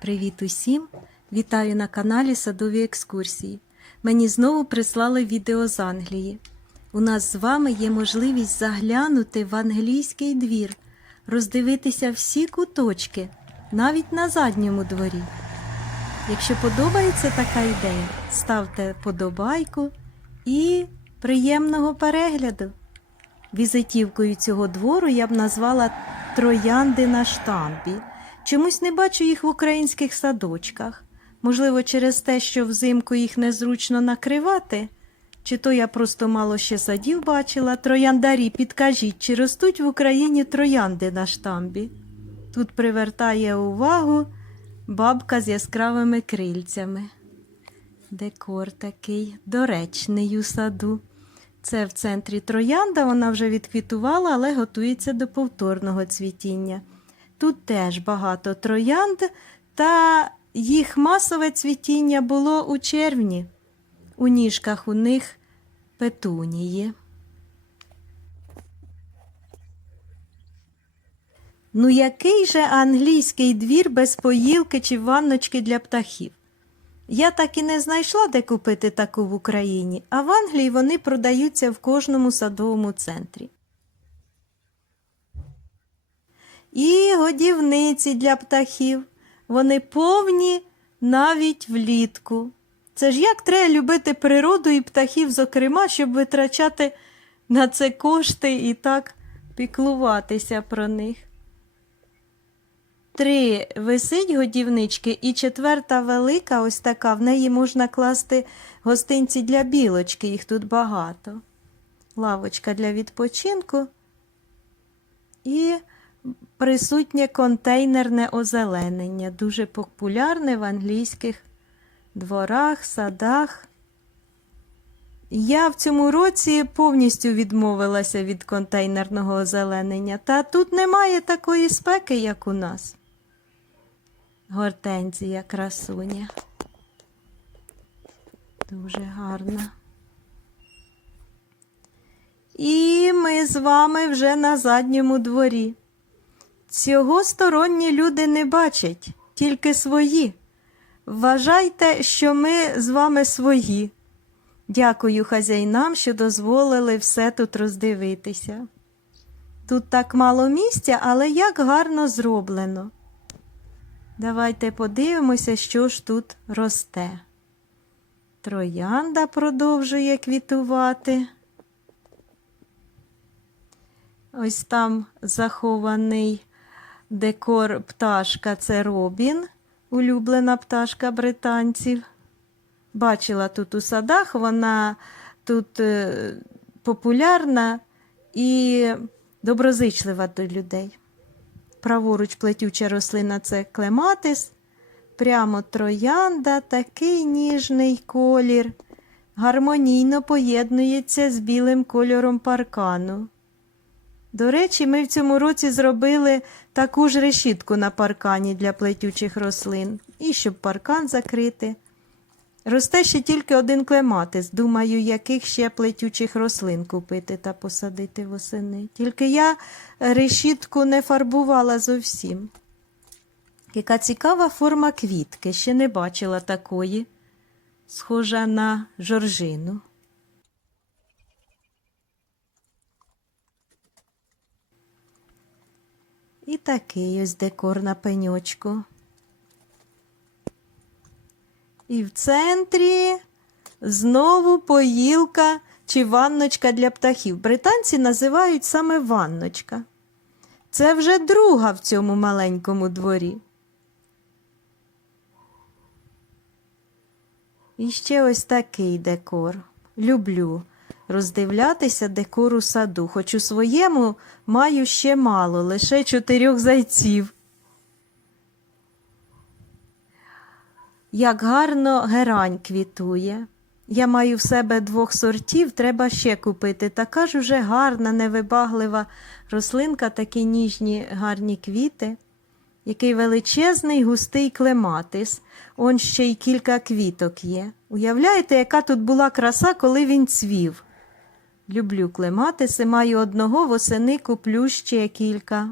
Привіт усім! Вітаю на каналі Садові екскурсії. Мені знову прислали відео з Англії. У нас з вами є можливість заглянути в англійський двір, роздивитися всі куточки, навіть на задньому дворі. Якщо подобається така ідея, ставте подобайку і приємного перегляду. Візитівкою цього двору я б назвала троянди на штампі. Чомусь не бачу їх в українських садочках. Можливо, через те, що взимку їх незручно накривати. Чи то я просто мало ще садів бачила. Трояндарі, підкажіть, чи ростуть в Україні троянди на штамбі? Тут привертає увагу бабка з яскравими крильцями. Декор такий доречний у саду. Це в центрі троянда, вона вже відквітувала, але готується до повторного цвітіння. Тут теж багато троянд, та їх масове цвітіння було у червні. У ніжках у них петунії. Ну, який же англійський двір без поїлки чи ванночки для птахів? Я так і не знайшла, де купити таку в Україні, а в Англії вони продаються в кожному садовому центрі. І годівниці для птахів. Вони повні навіть влітку. Це ж як треба любити природу і птахів, зокрема, щоб витрачати на це кошти і так піклуватися про них. Три висить годівнички, і четверта велика, ось така, в неї можна класти гостинці для білочки, їх тут багато. Лавочка для відпочинку і присутнє контейнерне озеленення, дуже популярне в англійських дворах, садах. Я в цьому році повністю відмовилася від контейнерного озеленення, та тут немає такої спеки, як у нас. Гортензія красуня. Дуже гарна. І ми з вами вже на задньому дворі. Цього сторонні люди не бачать, тільки свої. Вважайте, що ми з вами свої. Дякую хазяїнам, що дозволили все тут роздивитися. Тут так мало місця, але як гарно зроблено. Давайте подивимося, що ж тут росте. Троянда продовжує квітувати. Ось там захований декор пташка це Робін, улюблена пташка британців. Бачила тут у садах, вона тут е, популярна і доброзичлива до людей. Праворуч плетюча рослина це клематис, прямо троянда, такий ніжний колір, гармонійно поєднується з білим кольором паркану. До речі, ми в цьому році зробили таку ж решітку на паркані для плетючих рослин, і щоб паркан закрити. Росте ще тільки один клематис. Думаю, яких ще плетючих рослин купити та посадити восени. Тільки я решітку не фарбувала зовсім. Яка цікава форма квітки, ще не бачила такої, схожа на жоржину. І такий ось декор на пеньочку. І в центрі знову поїлка чи ванночка для птахів. Британці називають саме ванночка. Це вже друга в цьому маленькому дворі. І ще ось такий декор. Люблю роздивлятися декор у саду, хоч у своєму маю ще мало, лише чотирьох зайців. Як гарно герань квітує. Я маю в себе двох сортів, треба ще купити. Така ж уже гарна, невибаглива рослинка, такі ніжні гарні квіти. Який величезний густий клематис. Он ще й кілька квіток є. Уявляєте, яка тут була краса, коли він цвів? Люблю клематиси, маю одного, восени куплю ще кілька.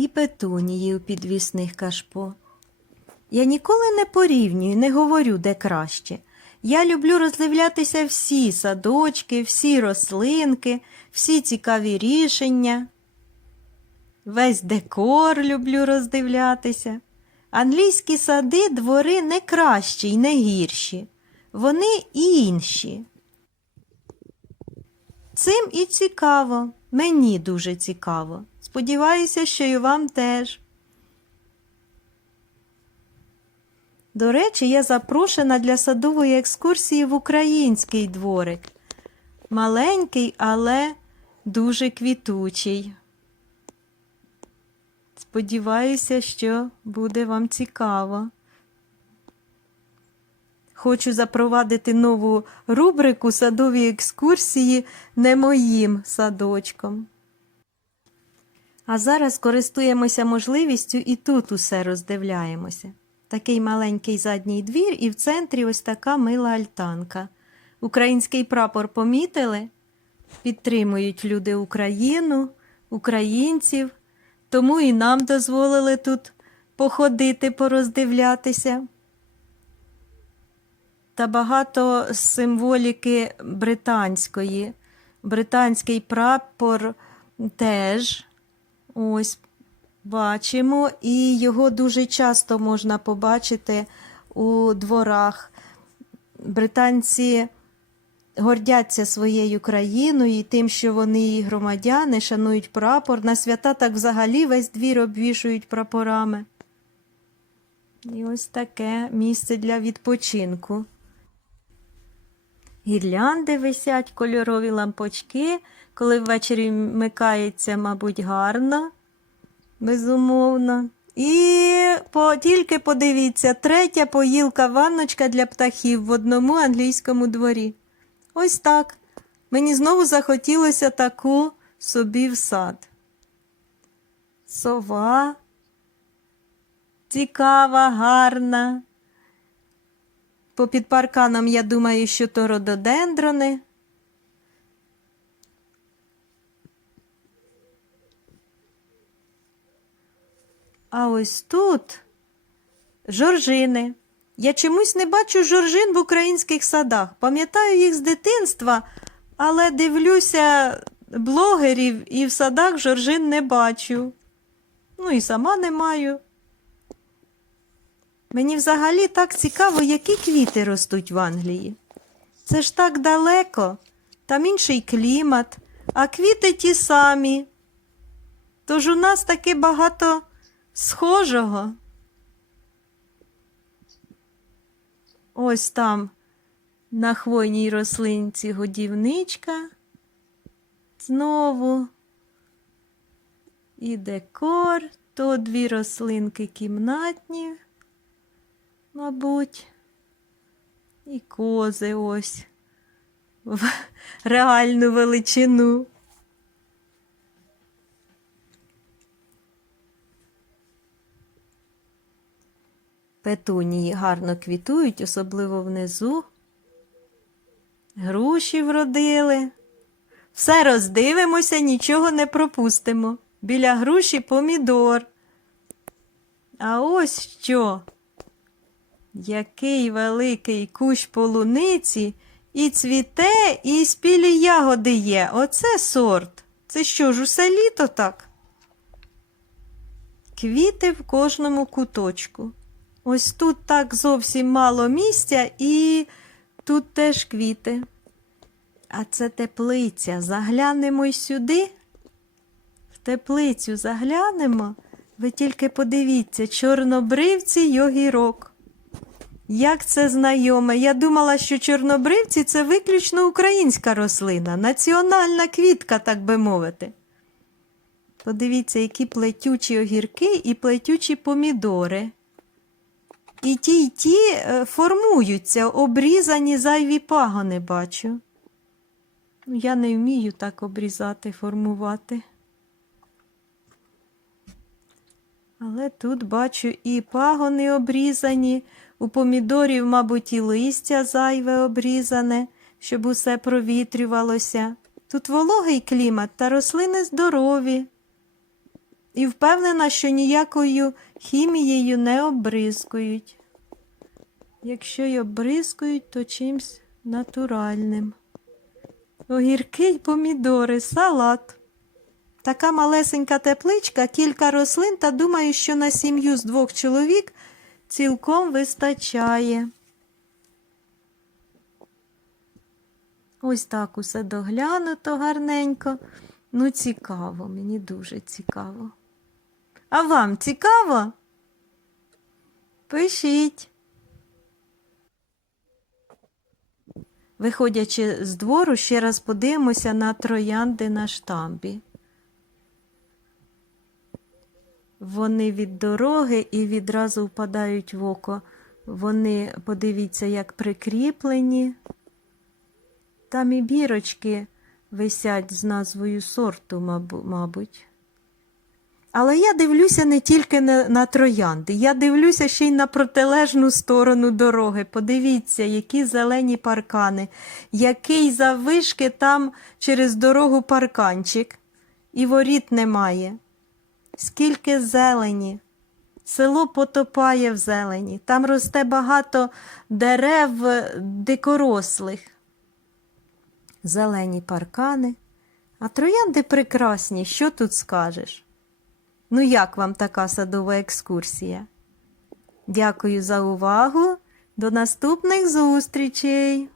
і петунії у підвісних кашпо. Я ніколи не порівнюю, не говорю, де краще. Я люблю роздивлятися всі садочки, всі рослинки, всі цікаві рішення. Весь декор люблю роздивлятися. Англійські сади, двори не кращі й не гірші. Вони інші. Цим і цікаво, мені дуже цікаво. Сподіваюся, що і вам теж. До речі, я запрошена для садової екскурсії в український дворик. Маленький, але дуже квітучий. Сподіваюся, що буде вам цікаво. Хочу запровадити нову рубрику садові екскурсії не моїм садочком. А зараз користуємося можливістю і тут усе роздивляємося. Такий маленький задній двір, і в центрі ось така мила альтанка. Український прапор помітили? Підтримують люди Україну, українців, тому і нам дозволили тут походити, пороздивлятися. Та багато символіки британської. Британський прапор теж ось бачимо, і його дуже часто можна побачити у дворах. Британці гордяться своєю країною і тим, що вони її громадяни, шанують прапор. На свята так взагалі весь двір обвішують прапорами. І ось таке місце для відпочинку. Гірлянди висять, кольорові лампочки, коли ввечері вмикається, мабуть, гарно, безумовно. І по, тільки подивіться, третя поїлка ванночка для птахів в одному англійському дворі. Ось так. Мені знову захотілося таку собі в сад. Сова. Цікава, гарна. Попід парканом я думаю, що то рододендрони. А ось тут жоржини. Я чомусь не бачу жоржин в українських садах. Пам'ятаю їх з дитинства, але дивлюся блогерів і в садах жоржин не бачу. Ну і сама не маю. Мені взагалі так цікаво, які квіти ростуть в Англії. Це ж так далеко, там інший клімат, а квіти ті самі. Тож у нас таки багато схожого. Ось там на хвойній рослинці годівничка. Знову і декор, то дві рослинки кімнатні мабуть, і кози ось в реальну величину. Петунії гарно квітують, особливо внизу. Груші вродили. Все роздивимося, нічого не пропустимо. Біля груші помідор. А ось що. Який великий кущ полуниці і цвіте, і спілі ягоди є. Оце сорт. Це що ж, усе літо так? Квіти в кожному куточку. Ось тут так зовсім мало місця, і тут теж квіти. А це теплиця. Заглянемо й сюди. В теплицю заглянемо. Ви тільки подивіться, чорнобривці й огірок. Як це знайоме? Я думала, що чорнобривці це виключно українська рослина, національна квітка, так би мовити. Подивіться, які плетючі огірки і плетючі помідори. І ті, й ті е, формуються, обрізані зайві пагони бачу. Ну, Я не вмію так обрізати, формувати. Але тут бачу і пагони обрізані, у помідорів, мабуть, і листя зайве обрізане, щоб усе провітрювалося. Тут вологий клімат та рослини здорові. І впевнена, що ніякою хімією не обризкують. Якщо й обризкують, то чимсь натуральним. Огірки й помідори, салат. Така малесенька тепличка, кілька рослин, та думаю, що на сім'ю з двох чоловік цілком вистачає. Ось так усе доглянуто гарненько. Ну, цікаво, мені дуже цікаво. А вам цікаво? Пишіть. Виходячи з двору, ще раз подивимося на троянди на штамбі. Вони від дороги і відразу впадають в око. Вони, подивіться, як прикріплені. Там і бірочки висять з назвою сорту, мабуть. Але я дивлюся не тільки на, на троянди, я дивлюся ще й на протилежну сторону дороги. Подивіться, які зелені паркани, який завишки там через дорогу парканчик, і воріт немає. Скільки зелені. Село потопає в зелені. Там росте багато дерев дикорослих. Зелені паркани. А троянди прекрасні, що тут скажеш? Ну, як вам така садова екскурсія? Дякую за увагу. До наступних зустрічей!